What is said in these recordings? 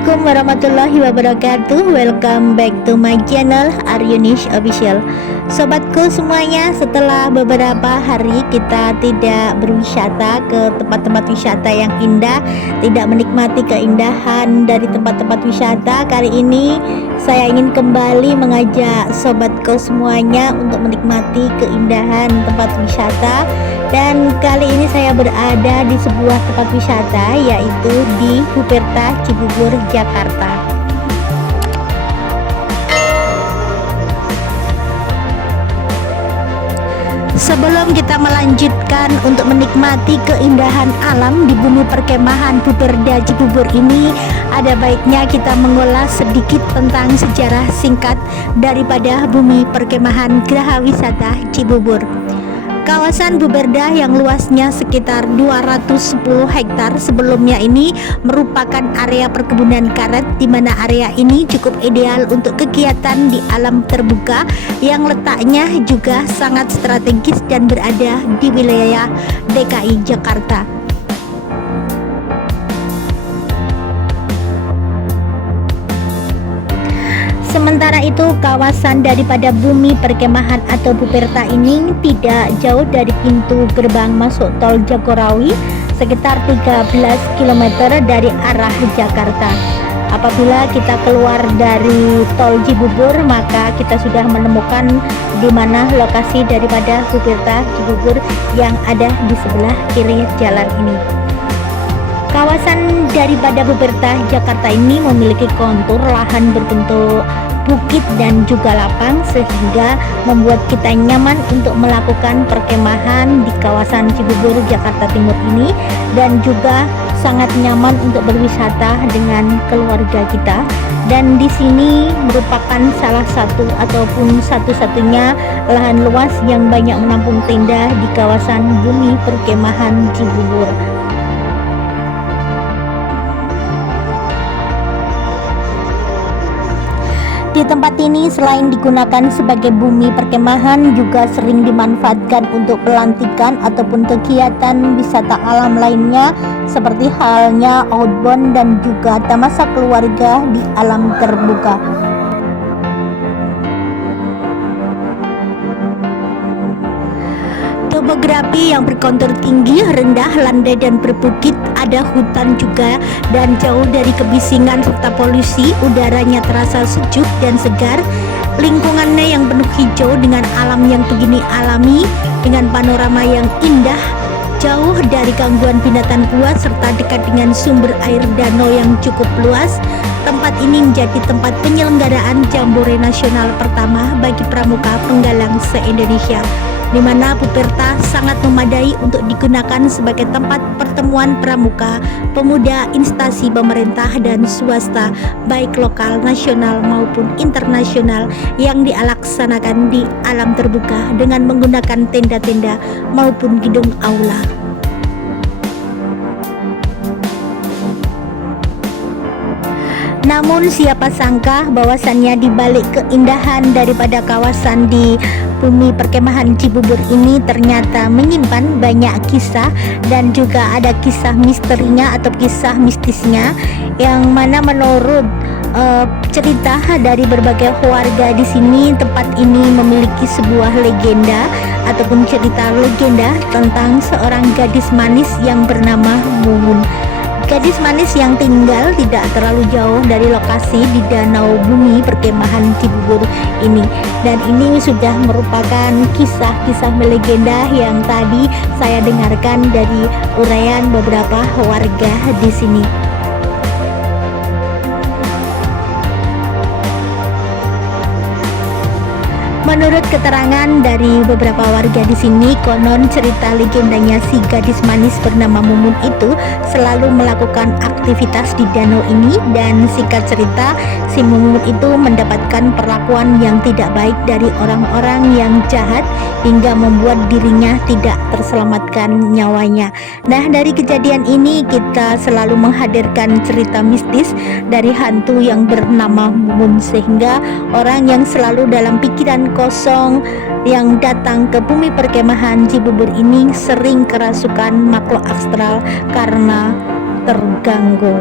Assalamualaikum warahmatullahi wabarakatuh. Welcome back to my channel Aryunish Official. Sobatku semuanya, setelah beberapa hari kita tidak berwisata ke tempat-tempat wisata yang indah, tidak menikmati keindahan dari tempat-tempat wisata, kali ini saya ingin kembali mengajak sobatku semuanya untuk menikmati keindahan tempat wisata. Dan kali ini saya berada di sebuah tempat wisata, yaitu di Buperta, Cibubur, Jakarta. Sebelum kita melanjutkan untuk menikmati keindahan alam di bumi perkemahan Buperda Cibubur ini, ada baiknya kita mengulas sedikit tentang sejarah singkat daripada bumi perkemahan Geraha Wisata Cibubur. Kawasan Buperda yang luasnya sekitar 210 hektar sebelumnya ini merupakan area perkebunan karet, di mana area ini cukup ideal untuk kegiatan di alam terbuka yang letaknya juga sangat strategis dan berada di wilayah DKI Jakarta. Sementara itu, kawasan daripada bumi perkemahan atau Buperta ini tidak jauh dari pintu gerbang masuk tol Jagorawi, sekitar 13 km dari arah Jakarta. Apabila kita keluar dari tol Cibubur, maka kita sudah menemukan di mana lokasi daripada Buperta Cibubur yang ada di sebelah kiri jalan ini. Kawasan daripada Buperta Jakarta ini memiliki kontur lahan berbentuk bukit dan juga lapang, sehingga membuat kita nyaman untuk melakukan perkemahan di kawasan Cibubur, Jakarta Timur ini, dan juga sangat nyaman untuk berwisata dengan keluarga kita. Dan di sini merupakan salah satu ataupun satu-satunya lahan luas yang banyak menampung tenda di kawasan bumi perkemahan Cibubur. Di tempat ini selain digunakan sebagai bumi perkemahan, juga sering dimanfaatkan untuk pelantikan ataupun kegiatan wisata alam lainnya, seperti halnya outbound dan juga tamasya keluarga di alam terbuka. Topografi yang berkontur tinggi, rendah, landai dan berbukit, ada hutan juga, dan jauh dari kebisingan serta polusi, udaranya terasa sejuk dan segar. Lingkungannya yang penuh hijau dengan alam yang begini alami, dengan panorama yang indah, jauh dari gangguan binatang buas, serta dekat dengan sumber air danau yang cukup luas. Tempat ini menjadi tempat penyelenggaraan Jambore Nasional pertama bagi pramuka penggalang se-Indonesia, di mana Buperta sangat memadai untuk digunakan sebagai tempat pertemuan pramuka, pemuda, instansi pemerintah dan swasta, baik lokal, nasional maupun internasional, yang dilaksanakan di alam terbuka dengan menggunakan tenda-tenda maupun gedung aula. Namun siapa sangka bahwasannya di balik keindahan daripada kawasan di bumi perkemahan Cibubur ini ternyata menyimpan banyak kisah, dan juga ada kisah misterinya atau kisah mistisnya, yang mana menurut cerita dari berbagai warga di sini, tempat ini memiliki sebuah legenda ataupun cerita legenda tentang seorang gadis manis yang bernama Mumun. Gadis manis yang tinggal tidak terlalu jauh dari lokasi di danau bumi perkemahan Cibubur ini. Dan ini sudah merupakan kisah-kisah legenda yang tadi saya dengarkan dari uraian beberapa warga di sini. Menurut keterangan dari beberapa warga di sini, konon cerita legendanya si gadis manis bernama Mumun itu selalu melakukan aktivitas di danau ini, dan singkat cerita si Mumun itu mendapatkan perlakuan yang tidak baik dari orang-orang yang jahat hingga membuat dirinya tidak terselamatkan nyawanya. Nah, dari kejadian ini kita selalu menghadirkan cerita mistis dari hantu yang bernama Mumun, sehingga orang yang selalu dalam pikiran kosong yang datang ke bumi perkemahan Cibubur ini sering kerasukan makhluk astral karena terganggu.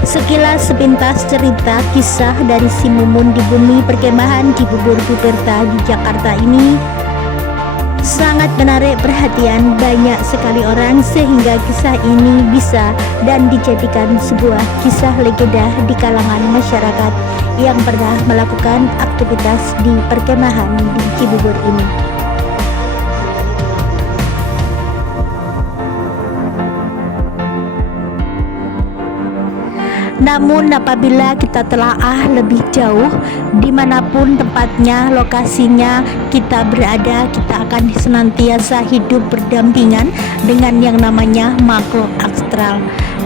Sekilas sepintas cerita kisah dari si Mumun di bumi perkemahan di Bubur Puberta di Jakarta ini sangat menarik perhatian banyak sekali orang, sehingga kisah ini bisa dan dijadikan sebuah kisah legenda di kalangan masyarakat yang pernah melakukan aktivitas di perkemahan di Cibubur ini. Namun apabila kita telaah lebih jauh, dimanapun tempatnya, lokasinya kita berada, kita akan senantiasa hidup berdampingan dengan yang namanya makhluk astral.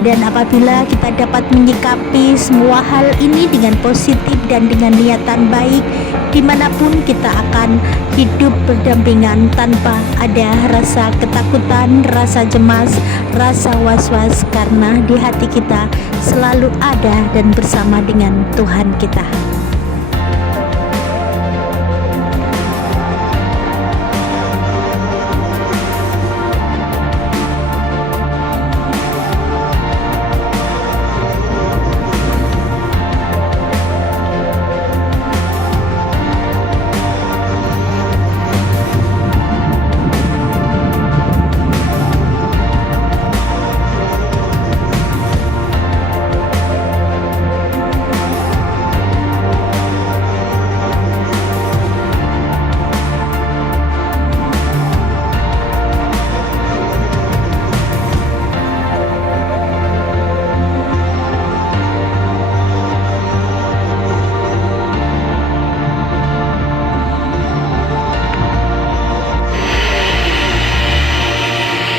Dan apabila kita dapat menyikapi semua hal ini dengan positif dan dengan niatan baik, dimanapun kita akan hidup berdampingan tanpa ada rasa ketakutan, rasa cemas, rasa was-was, karena di hati kita selalu ada dan bersama dengan Tuhan kita.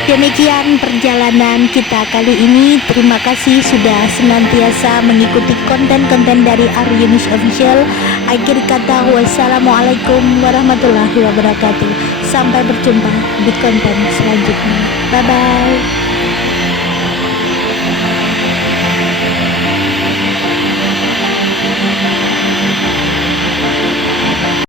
Demikian perjalanan kita kali ini. Terima kasih sudah senantiasa mengikuti konten-konten dari Aryunis Official. Akhir kata, wassalamualaikum warahmatullahi wabarakatuh. Sampai berjumpa di konten selanjutnya. Bye bye.